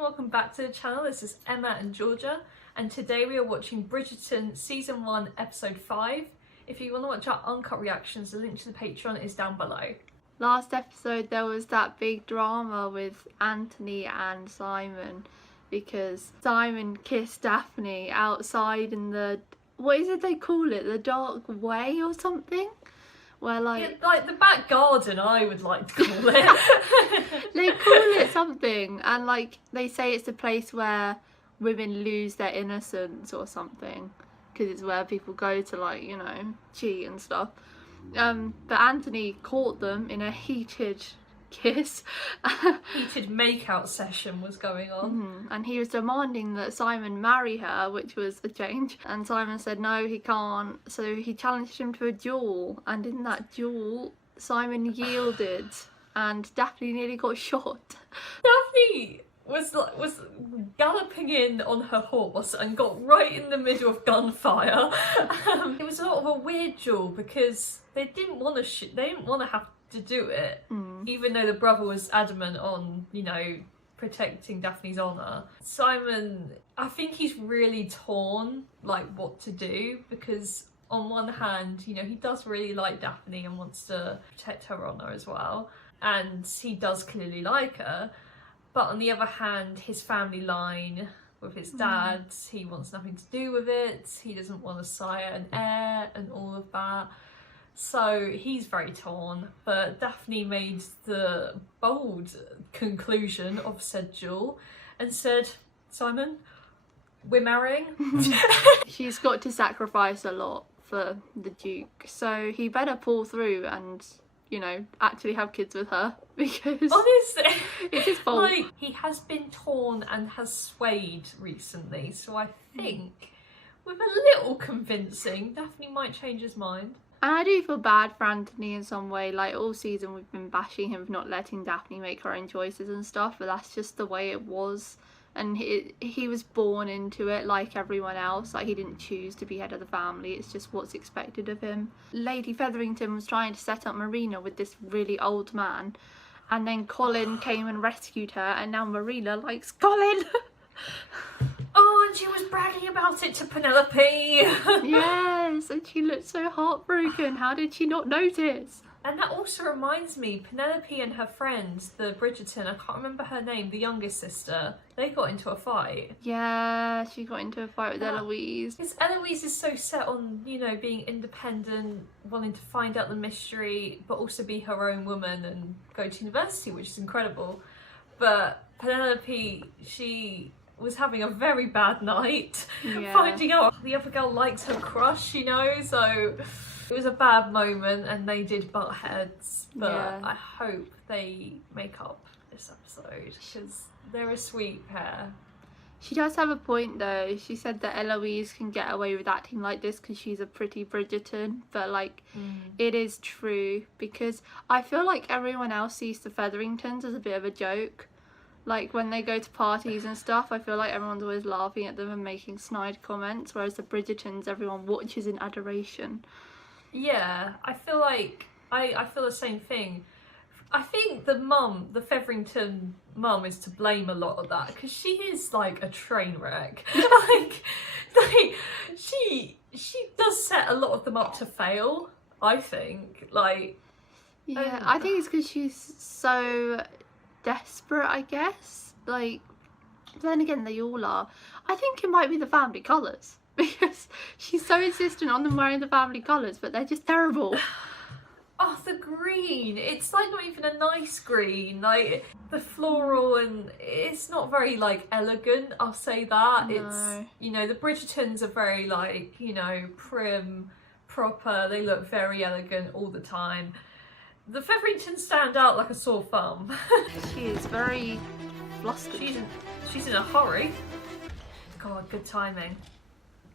welcome back to the channel. This is Emma and Georgia, and today we are watching Bridgerton Season 1 Episode 5. If you want to watch our uncut reactions, the link to the Patreon is down below. Last episode there was that big drama with Anthony and Simon because Simon kissed Daphne outside in the, what is it they call it, the dark way or something? Where like the back garden, I would like to call it. they call it something, and like they say it's a place where women lose their innocence or something, because it's where people go to, like, you know, cheat and stuff. But Anthony caught them in a heated kiss. Heated make-out session was going on. And he was demanding that Simon marry her, which was a change. And Simon said no, he can't. So he challenged him to a duel. And in that duel, Simon yielded and Daphne nearly got shot. Daphne was galloping in on her horse and got right in the middle of gunfire. It was sort of a weird duel because they didn't want to have to do it, even though the brother was adamant on, you know, protecting Daphne's honour. Simon, I think he's really torn, like, what to do, because on one hand, you know, he does really like Daphne and wants to protect her honour as well, and he does clearly like her, but on the other hand, his family line with his dad, he wants nothing to do with it, he doesn't want to sire an heir and all of that. So he's very torn, but Daphne made the bold conclusion of said duel and said, Simon, we're marrying. She's got to sacrifice a lot for the Duke, so he better pull through and, you know, actually have kids with her, because honestly, it's his fault. Like, he has been torn and has swayed recently, so I think with a little convincing, Daphne might change his mind. And I do feel bad for Anthony in some way. Like, all season we've been bashing him for not letting Daphne make her own choices and stuff, but that's just the way it was. And he was born into it like everyone else. Like, he didn't choose to be head of the family, it's just what's expected of him. Lady Featherington was trying to set up Marina with this really old man, and then Colin came and rescued her, and now Marina likes Colin. Oh, and she was bragging about it to Penelope. Yes, and she looked so heartbroken. How did she not notice? And that also reminds me, Penelope and her friend, the Bridgerton, I can't remember her name, the youngest sister, they got into a fight. Yeah, she got into a fight with Eloise. Because Eloise is so set on, you know, being independent, wanting to find out the mystery, but also be her own woman and go to university, which is incredible. But Penelope, she was having a very bad night, finding out the other girl likes her crush, you know, so it was a bad moment and they did butt heads, but I hope they make up this episode because they're a sweet pair. She does have a point though. She said that Eloise can get away with acting like this because she's a pretty Bridgerton, but like it is true, because I feel like everyone else sees the Featheringtons as a bit of a joke. Like, when they go to parties and stuff, I feel like everyone's always laughing at them and making snide comments, whereas the Bridgertons, everyone watches in adoration. Yeah, I feel like I feel the same thing. I think the Featherington mum is to blame a lot of that, because she is like a train wreck. like she does set a lot of them up to fail, I think. Like, yeah, I think it's because she's so desperate, I guess. Like, but then again, they all are. I think it might be the family colours, because she's so insistent on them wearing the family colours, but they're just terrible. Oh, the green, it's like not even a nice green, like the floral, and it's not very like elegant, I'll say that. No. It's, you know, the Bridgertons are very like, you know, prim, proper, they look very elegant all the time. The Featheringtons stand out like a sore thumb. She is very flustered. She's in a hurry. God, good timing.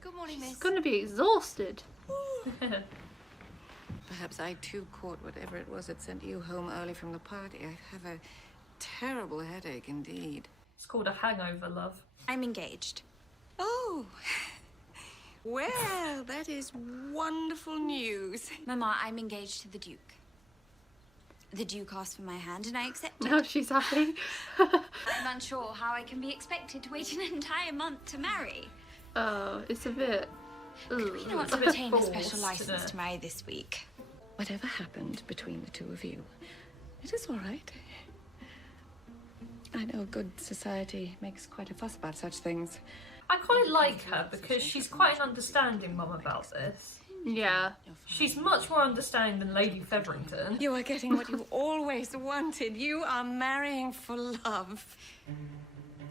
Good morning, miss. She's gonna be exhausted. Perhaps I too caught whatever it was that sent you home early from the party. I have a terrible headache indeed. It's called a hangover, love. I'm engaged. Oh, well, that is wonderful news. Mama, I'm engaged to the Duke. The Duke asked for my hand and I accepted. Now she's happy. I'm unsure how I can be expected to wait an entire month to marry. Oh, it's a bit... Marina wants a to bit obtain a special forced, license isn't it? to marry this week. Whatever happened between the two of you, it is all right. I know good society makes quite a fuss about such things. I quite like her because she's quite an understanding mum about this. Yeah. She's much more understanding than Lady Featherington. You are getting what you always wanted. You are marrying for love.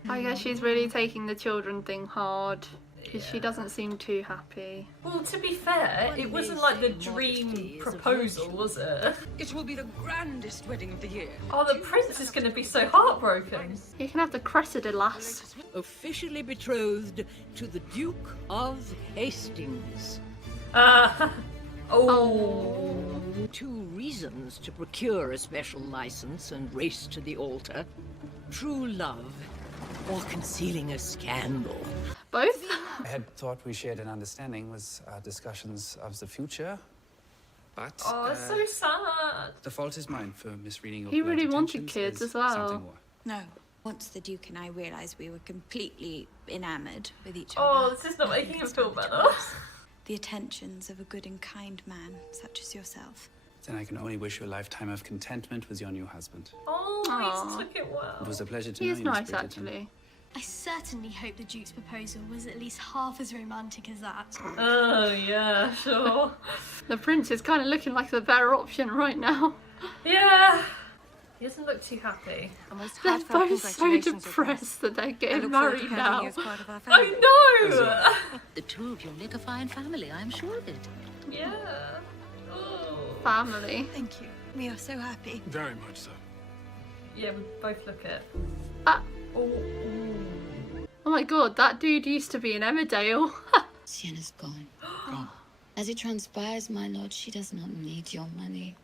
I guess she's really taking the children thing hard. Because she doesn't seem too happy. Well, to be fair, it wasn't like the dream proposal, was it? It will be the grandest wedding of the year. Oh, the prince is going to be so heartbroken. You can have the Cressida lass. Officially betrothed to the Duke of Hastings. Oh. 2 reasons to procure a special license and race to the altar. True love or concealing a scandal. Both? I had thought we shared an understanding was our discussions of the future, but Oh, it's so sad. the fault is mine for misreading your He really polite wanted intentions kids as as well. something more. No. Once the Duke and I realised we were completely enamoured with each Oh, other. this is not making him feel better. The attentions of a good and kind man, such as yourself. Then I can only wish you a lifetime of contentment with your new husband. Oh, Aw. he took it It well. was a pleasure to He know is you, Miss nice, Bridgerton. actually. I certainly hope the Duke's proposal was at least half as romantic as that. Oh, yeah, sure. The prince is kind of looking like the better option right now. Yeah. He doesn't look too happy. A most They're heartfelt both so congratulations, depressed that they're I getting look forward to married having now. you as part of our family. I know! The 2 of you make a fine family, I'm sure of it. Yeah. Oh. Family. Thank you. We are so happy. Very much so. Yeah, we both look it. Ah. Oh, ooh. Oh my god, that dude used to be in Emmerdale. Sienna's gone. As it transpires, my lord, she does not need your money.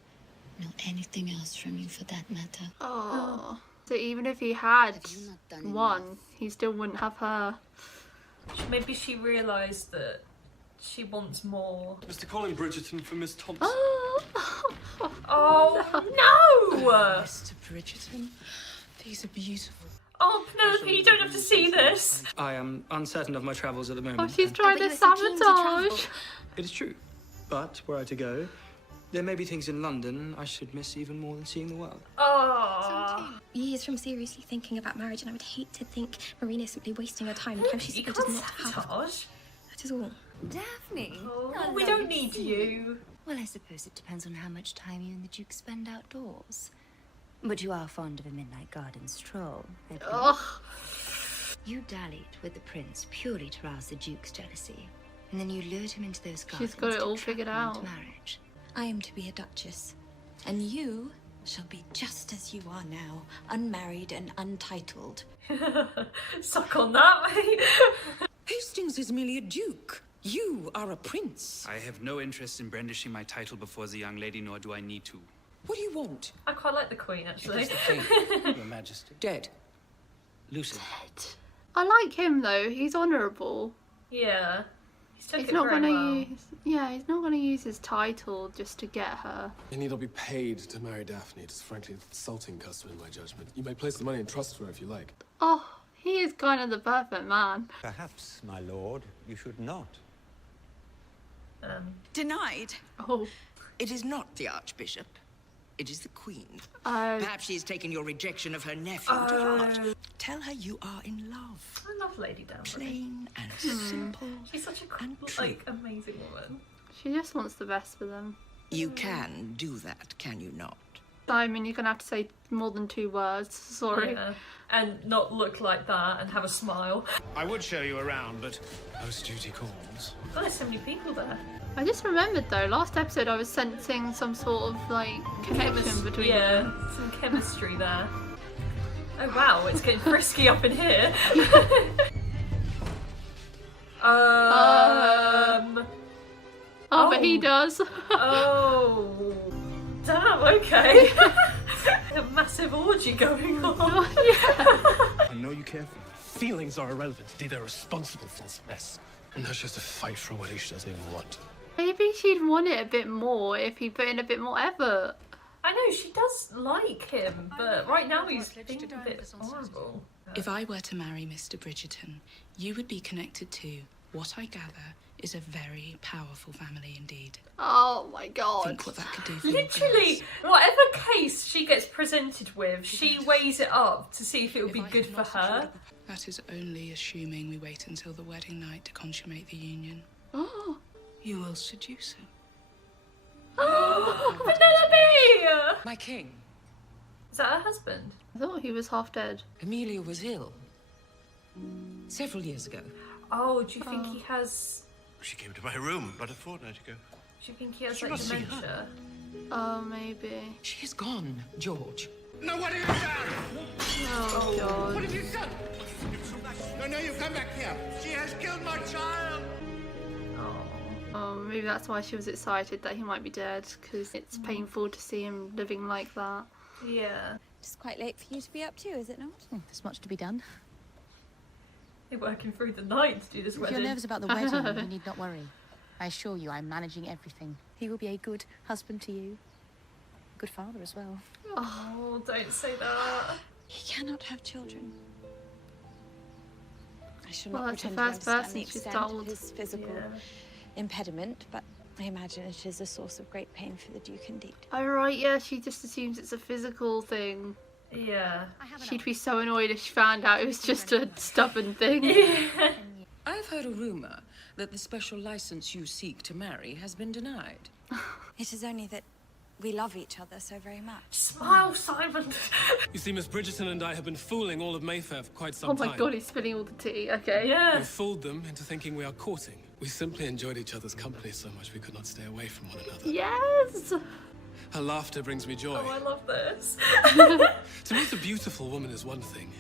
Nor anything else from you for that matter. Oh. So even if he had Have you not done one, enough? he still wouldn't have her. Maybe she realised that she wants more. Mr. Colin Bridgerton for Miss Thompson. Oh. Oh, no! Mr. Bridgerton, these are beautiful. Oh, Penelope, you don't have to see this. I am uncertain of my travels at the moment. Oh, she's and trying but to you were so keen to sabotage. It is true. But were I to go, there may be things in London I should miss even more than seeing the world. Oh. Years from seriously thinking about marriage, and I would hate to think Marina is simply wasting her time. Time she You simply can't does not have. sabotage. That is all. Daphne! Oh, we don't need you. Well, I suppose it depends on how much time you and the Duke spend outdoors. But you are fond of a midnight garden stroll, I think. Ugh. You dallied with the prince purely to rouse the Duke's jealousy. And then you lured him into those gardens She's got it to all trap figured him out. into marriage. I am to be a duchess. And you shall be just as you are now, unmarried and untitled. Suck on that, mate. Hastings is merely a duke. You are a prince. I have no interest in brandishing my title before the young lady, nor do I need to. What do you want? I quite like the Queen, actually. It is the king, your majesty. Dead. Lucid. I like him though. He's honourable. Yeah. He's took He's it not very gonna well. use. Yeah, he's not gonna use his title just to get her. You need not be paid to marry Daphne. It is frankly an insulting custom in my judgment. You may place the money in trust for her if you like. Oh, he is kind of the perfect man. Perhaps, my lord, you should not. Denied. Oh, It is not the Archbishop. It is the Queen. oh, Perhaps she has taken your rejection of her nephew to heart. Tell her you are in love. I love Lady Danbury. Plain and simple. She's such a And true. like amazing woman. she just wants the best for them. You can do that, can you not? Simon, you're gonna have to say more than 2 words. Sorry. Yeah. And not look like that and have a smile. I would show you around, but post duty calls. God, there's so many people there. I just remembered though, last episode I was sensing some sort of like connection between them. Yeah, some chemistry there. Oh wow, it's getting frisky up in here. Oh, but he Oh. does. Oh, damn. Okay. A massive orgy going on. I know you care for me. Feelings are irrelevant. Indeed, they're responsible for this mess. And that's just a fight for a wedding she doesn't even want. Maybe she'd want it a bit more if he put in a bit more effort. I know, she does like him, but right now he's being a bit horrible. If I were to marry Mr. Bridgerton, you would be connected to what I gather is a very powerful family indeed. Oh my god. Think what that could do for your Literally, whatever case she gets presented with, she weighs it up to see if it would be good for her. That is only assuming we wait until the wedding night to consummate the union. Oh. You will seduce him. Oh, Penelope! My king. Is that her husband? I thought he was half dead. Amelia was ill. Several years ago. Oh, do you think he has... She came to my room about a fortnight ago. Do you think he has, Should like, I see dementia? Oh, maybe. She is gone, George. No, what have you done? Oh, God. What have you done? No, you come back here. She has killed my child. Oh, maybe that's why she was excited that he might be dead, because it's painful to see him living like that. Yeah. It's quite late for you to be up to, is it not? There's much to be done. They're working through the night to do this If wedding. you're nervous about the wedding, you need not worry. I assure you I'm managing everything. He will be a good husband to you. A good father as well. Oh, don't say that. He cannot have children. I shall Well, not that's the pretend to first understand person the she's extent of told. his physical Yeah. impediment, but I imagine it is a source of great pain for the Duke indeed. Oh, right, yeah, she just assumes it's a physical thing. Yeah. She'd be so annoyed if she found out it was just a stubborn thing. Yeah. I've heard a rumour that the special license you seek to marry has been denied. It is only that we love each other so very much. Smile, Simon. You see, Miss Bridgerton and I have been fooling all of Mayfair for quite some Oh time. my god, he's spilling all the tea. Okay. Yeah. We've fooled them into thinking we are courting. We simply enjoyed each other's company so much we could not stay away from one another. Yes! Her laughter brings me joy. Oh, I love this. To meet a beautiful woman is one thing,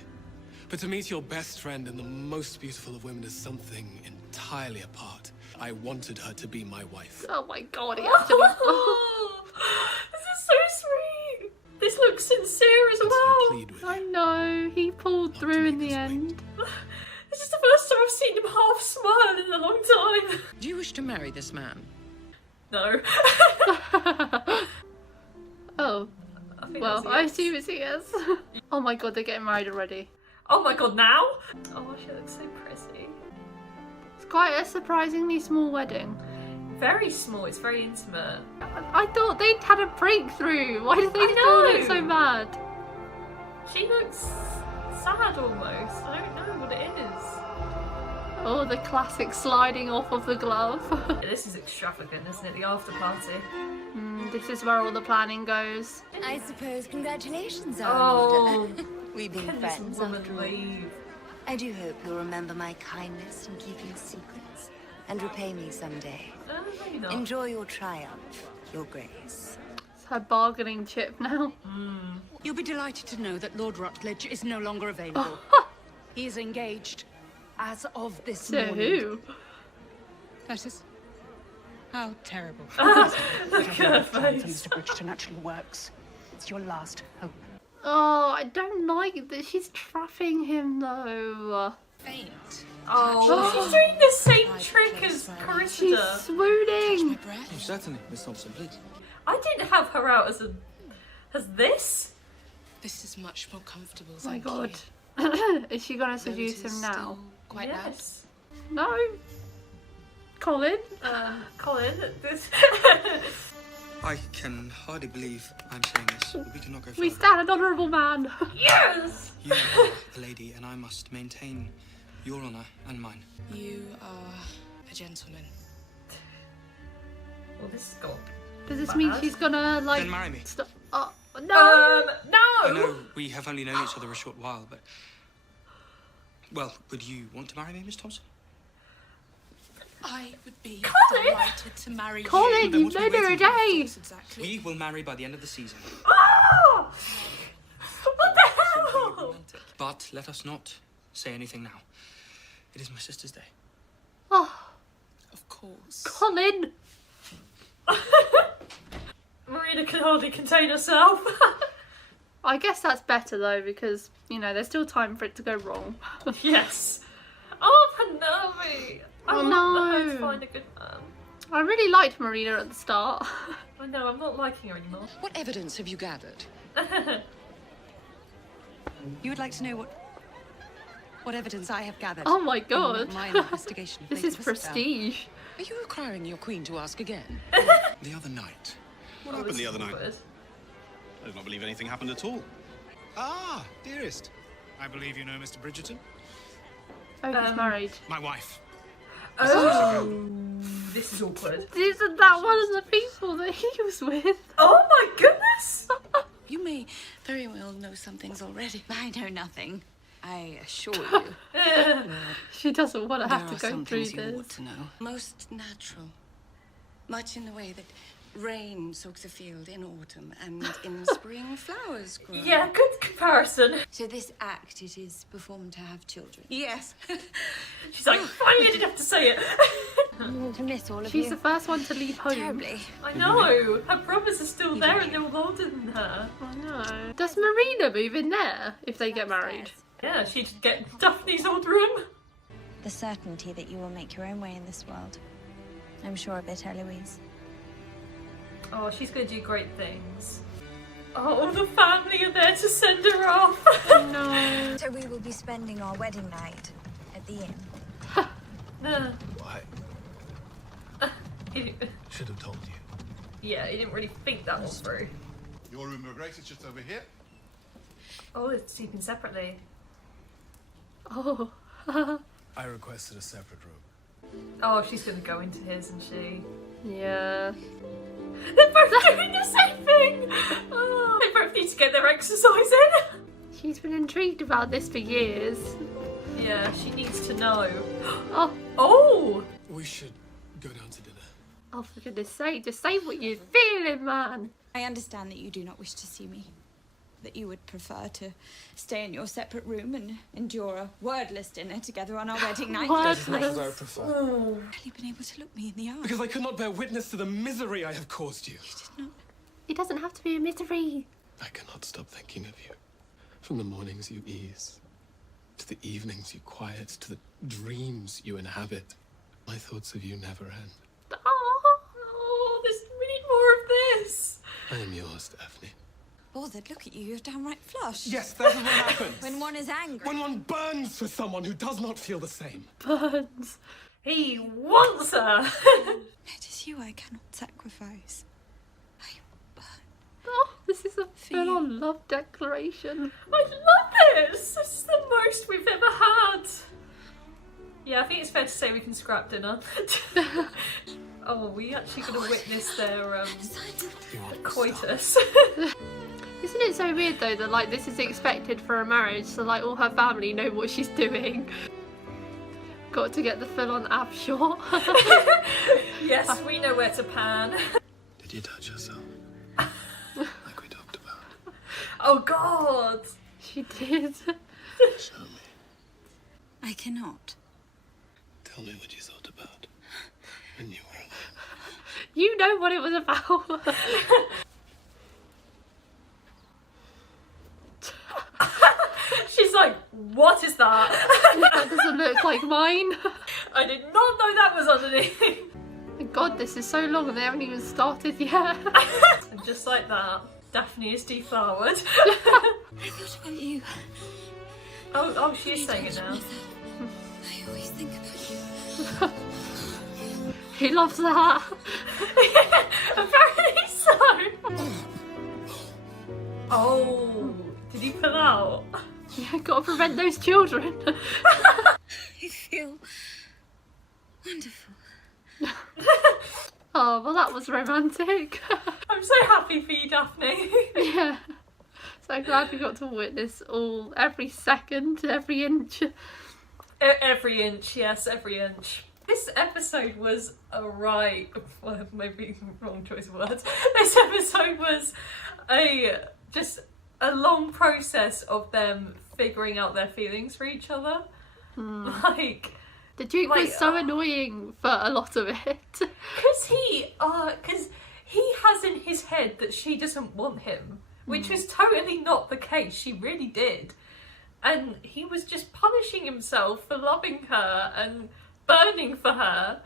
but to meet your best friend and the most beautiful of women is something entirely apart. I wanted her to be my wife. Oh my god, he actually... Oh, this is so sweet. This looks sincere as And so well. plead with I you. know, he pulled Not through to in make the us end. This is the first time I've seen him half smile in a long time. Do you wish to marry this man? No. Oh, I think well, that's a I yes. assume it's a yes. Oh my god, they're getting married already. Oh my god, now? Oh, she looks so pretty. It's quite a surprisingly small wedding. Very small, it's very intimate. I thought they'd had a breakthrough. Why did they I still know. look so bad? She looks sad almost. I don't know what it is. Oh, the classic sliding off of the glove. This is extravagant, isn't it? The after party. This is where all the planning goes. I suppose congratulations are Oh, in order. We've been can this friends after woman all. leave? I do hope you'll remember my kindness in keeping secrets and repay me someday. No, maybe not. Enjoy your triumph, Your Grace. It's her bargaining chip now. You'll be delighted to know that Lord Rutledge is no longer available. He is engaged as of this To morning. who? Curtis, how terrible. Look at her face. Mr. Bridgerton actually works. It's your last hope. Oh, I don't like that she's trapping him though. Faint. Oh, she's doing the same trick as She's Carissa. swooning. Breath. Certainly, Miss Thompson, please. I didn't have her out as this. This is much more comfortable. Oh my thank god. you. Is she gonna Though seduce it is him now? still Quite loud. Yes. No. Colin? Colin, this. I can hardly believe I'm saying this, but we cannot go further. We stand an honourable man. Yes! You are a lady, and I must maintain your honour and mine. You are a gentleman. Well, this is gone. Does this mean she's gonna like Then marry me. stop? Oh no! No! I know we have only known each other a short while, but... Well, would you want to marry me, Miss Thompson? I would be Colin! delighted to marry Colin, you. you've known her a day. Exactly. We will marry by the end of the season. Oh! What the hell? Romantic. But let us not say anything now. It is my sister's day. Oh, Of course. Colin! Marina can hardly contain herself. I guess that's better though because you know there's still time for it to go wrong. Yes. Oh, Penelope. I Oh, want her no. to find a good man. I really liked Marina at the start. I know, I'm not liking her anymore. What evidence have you gathered? You would like to know what evidence I have gathered? Oh my god. In my investigation of This Lady is Isabel. prestige. Are you requiring your queen to ask again? The other night. What Oh, happened this the is other night? awkward. I do not believe anything happened at all. Ah, dearest. I believe you know Mr. Bridgerton. Oh, he's married. My wife. Oh, this is awkward. Isn't that one of the people that he was with? Oh my goodness! You may very well know some things already. I know nothing. I assure you. She doesn't want to have There to are go some through things you ought this. to know. Most natural. Much in the way that rain soaks a field in autumn and in spring flowers grow. Yeah, good comparison. So this act, it is performed to have children? Yes. She's like, finally I didn't have to say it. You want to miss all of She's you. the first one to leave home. Terribly. I know. Her brothers are still there and they're all older than her. I know. Does Marina move in there if they get married? Yeah, she'd get Daphne's old room. The certainty that you will make your own way in this world. I'm sure of it, Eloise. Oh, she's going to do great things. Oh, the family are there to send her off. No. So we will be spending our wedding night at the inn. Why? He- Should have told you. yeah, he didn't really think that one through. Your room of grace is just over here. Oh, they're sleeping separately. Oh. I requested a separate room. Oh, she's going to go into his, isn't she? Yeah. They're both doing the same thing! Oh, they both need to get their exercise in. She's been intrigued about this for years. Yeah, she needs to know. Oh. Oh! We should go down to dinner. Oh, for goodness sake, just say what you're feeling, man. I understand that you do not wish to see me. That you would prefer to stay in your separate room and endure a wordless dinner together on our wedding night. That is not what I prefer. Oh. Have you been able to look me in the eye? Because I could not bear witness to the misery I have caused you. It doesn't have to be a misery. I cannot stop thinking of you. From the mornings you ease, to the evenings you quiet, to the dreams you inhabit. My thoughts of you never end. Oh, we need more of this. I am yours, Daphne. Bothered, look at you, you're downright flushed. Yes, that is what happens. When one is angry. When one burns for someone who does not feel the same. Burns. He wants her. It is you I cannot sacrifice. Oh, this is a full-on love declaration. I love this. This is the most we've ever had. Yeah, I think it's fair to say we can scrap dinner. Oh, are we actually going to witness their coitus? Isn't it so weird though that like this is expected for a marriage, so like all her family know what she's doing. Got to get the full-on ab shot. Yes, we know where to pan. Did you touch yourself? Like we talked about. Oh God! She did. Show me. I cannot. Tell me what you thought about when you were alone. You know what it was about. She's like, what is that? That doesn't look like mine. I did not know that was underneath. God, this is so long and they haven't even started yet. And just like that, Daphne is deflowered. I thought about you. Oh, she is saying it now. I always think about you. He loves that. Apparently so. Oh, did he pull out? Yeah, gotta prevent those children. I feel wonderful. Oh, well that was romantic. I'm so happy for you, Daphne. Yeah. So glad we got to witness every second, every inch. Every inch, yes, every inch. This episode was well, maybe wrong choice of words. This episode was just a long process of them figuring out their feelings for each other. Like, the Duke was so annoying for a lot of it. Because he has in his head that she doesn't want him, which was totally not the case. She really did. And he was just punishing himself for loving her and burning for her.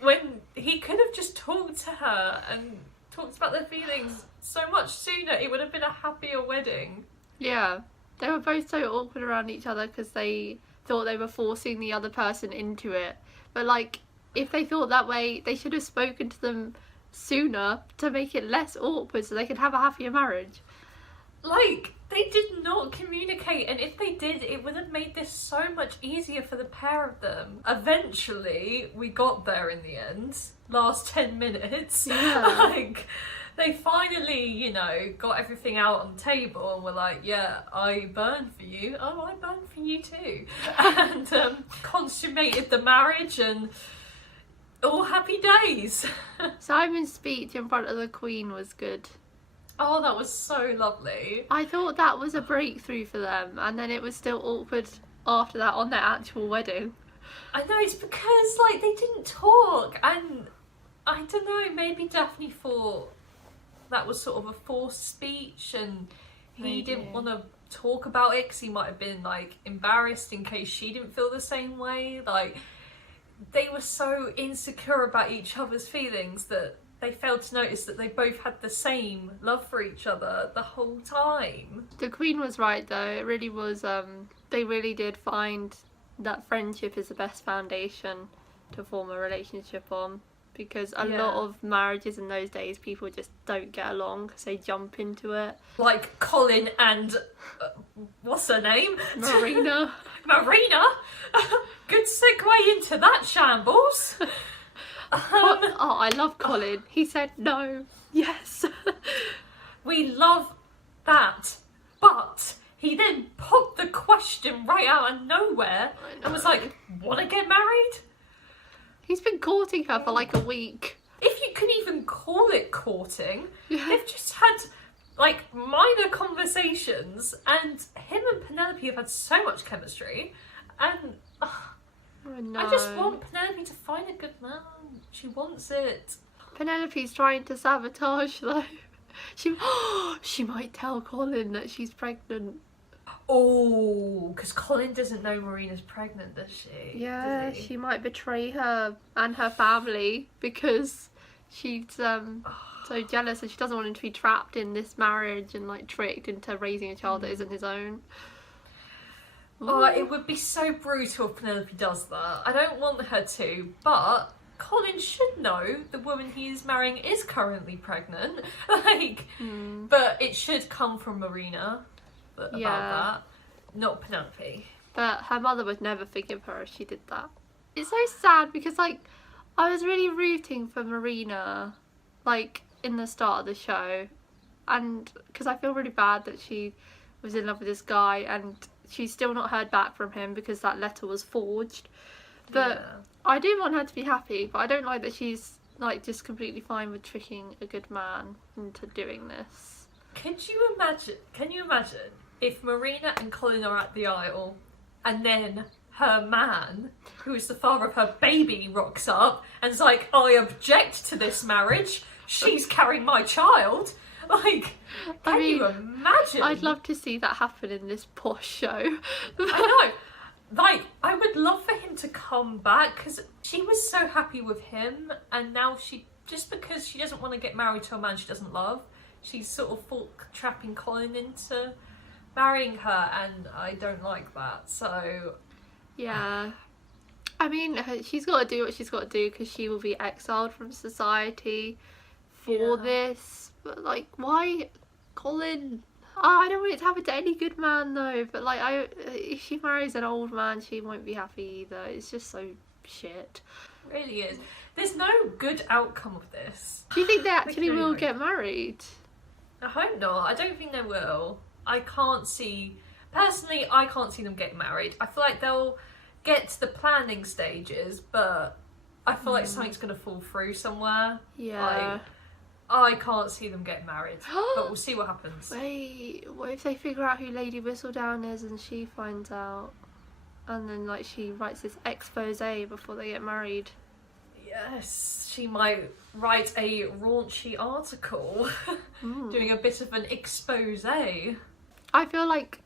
when he could have just talked to her and talked about their feelings so much sooner, it would have been a happier wedding. Yeah, they were both so awkward around each other because they thought they were forcing the other person into it. But like, if they thought that way, they should have spoken to them sooner to make it less awkward so they could have a happier marriage. Like, they did not communicate, and if they did, it would have made this so much easier for the pair of them. Eventually, we got there in the end. Last 10 minutes. Yeah. Like, they finally, you know, got everything out on the table and were like, yeah, I burned for you. Oh, I burned for you too. And consummated the marriage and all happy days. Simon's speech in front of the Queen was good. Oh, that was so lovely. I thought that was a breakthrough for them, and then it was still awkward after that on their actual wedding. I know, it's because, like, they didn't talk, and I don't know, maybe Daphne thought that was sort of a forced speech, and he didn't want to talk about it because he might have been, like, embarrassed in case she didn't feel the same way. Like, they were so insecure about each other's feelings that they failed to notice that they both had the same love for each other the whole time. The Queen was right though, it really was, they really did find that friendship is the best foundation to form a relationship on, because a lot of marriages in those days, people just don't get along because they jump into it. Like Colin and, what's her name? Marina. Marina? Good segue into that shambles. Oh, I love Colin. He said no. Yes. We love that. But he then popped the question right out of nowhere and was like, wanna get married? He's been courting her for like a week. If you can even call it courting, they've just had like minor conversations, and him and Penelope have had so much chemistry, and I just want Penelope to find a good man. She wants it. Penelope's trying to sabotage though. She might tell Colin that she's pregnant. Oh, because Colin doesn't know Marina's pregnant, does she? Yeah, Does he? she might betray her and her family because she's so jealous and she doesn't want him to be trapped in this marriage and like tricked into raising a child that isn't his own. Oh, it would be so brutal if Penelope does that. I don't want her to, but Colin should know the woman he is marrying is currently pregnant. But it should come from Marina about that, not Penelope. But her mother would never forgive her if she did that. It's so sad because like I was really rooting for Marina like in the start of the show, and because I feel really bad that she was in love with this guy and she's still not heard back from him because that letter was forged. But I do want her to be happy, but I don't like that she's like just completely fine with tricking a good man into doing this. Can you imagine if Marina and Colin are at the aisle and then her man, who is the father of her baby, rocks up and is like, I object to this marriage, she's carrying my child. Like, can you imagine? I'd love to see that happen in this posh show. I know. Like, I would love for him to come back because she was so happy with him, and now just because she doesn't want to get married to a man she doesn't love, she's sort of trapping Colin into marrying her, and I don't like that, so... Yeah. I mean, she's got to do what she's got to do because she will be exiled from society for this. But, like, why Colin? Oh, I don't want it to happen to any good man, though. But, like, if she marries an old man, she won't be happy either. It's just so shit. It really is. There's no good outcome of this. Do you think they actually will get married? I hope not. I don't think they will. I can't see... Personally, I can't see them getting married. I feel like they'll get to the planning stages, but I feel like something's going to fall through somewhere. Yeah. I can't see them getting married, but we'll see what happens. Wait, what if they figure out who Lady Whistledown is and she finds out? And then, like, she writes this expose before they get married. Yes, she might write a raunchy article doing a bit of an expose. I feel like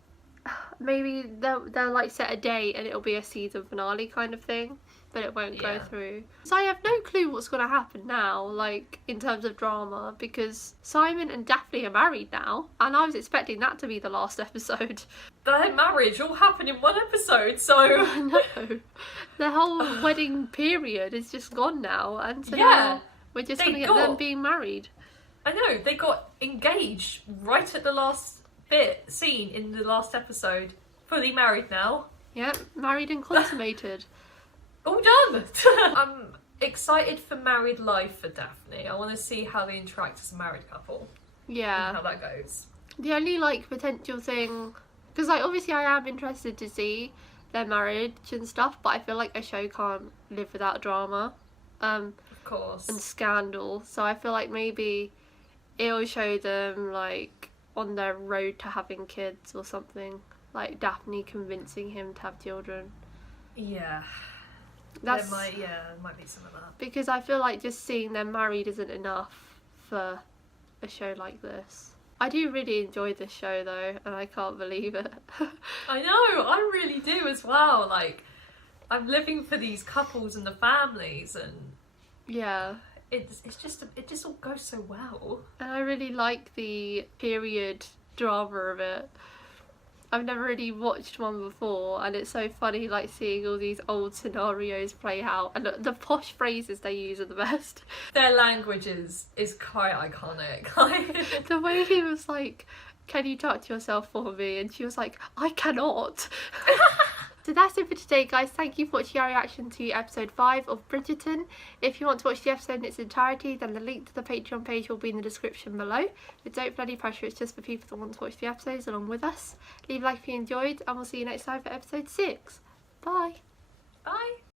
maybe they'll like set a date and it'll be a season finale kind of thing, but it won't go through. So I have no clue what's going to happen now, like in terms of drama, because Simon and Daphne are married now, and I was expecting that to be the last episode. Their marriage all happened in one episode, so no, the whole wedding period is just gone now, and so now we're just going to get them being married. I know, they got engaged right at the last scene in the last episode. Fully married now. Yep, married and consummated. All done! I'm excited for married life for Daphne. I want to see how they interact as a married couple. Yeah. And how that goes. The only like potential thing, because like obviously I am interested to see their marriage and stuff, but I feel like a show can't live without drama. Of course. And scandal. So I feel like maybe it'll show them like on their road to having kids or something, like Daphne convincing him to have children. Yeah, that's there might be some of that, because I feel like just seeing them married isn't enough for a show like this. I do really enjoy this show though, and I can't believe it. I know, I really do as well. Like, I'm living for these couples and the families, and yeah, it just all goes so well. And I really like the period drama of it. I've never really watched one before, and it's so funny like seeing all these old scenarios play out, and the posh phrases they use are the best. Their language is quite iconic. Like the way he was like, "Can you touch yourself for me?" and she was like, "I cannot." So that's it for today, guys. Thank you for watching our reaction to episode 5 of Bridgerton. If you want to watch the episode in its entirety, then the link to the Patreon page will be in the description below. But don't feel any pressure, it's just for people that want to watch the episodes along with us. Leave a like if you enjoyed, and we'll see you next time for episode 6. Bye. Bye.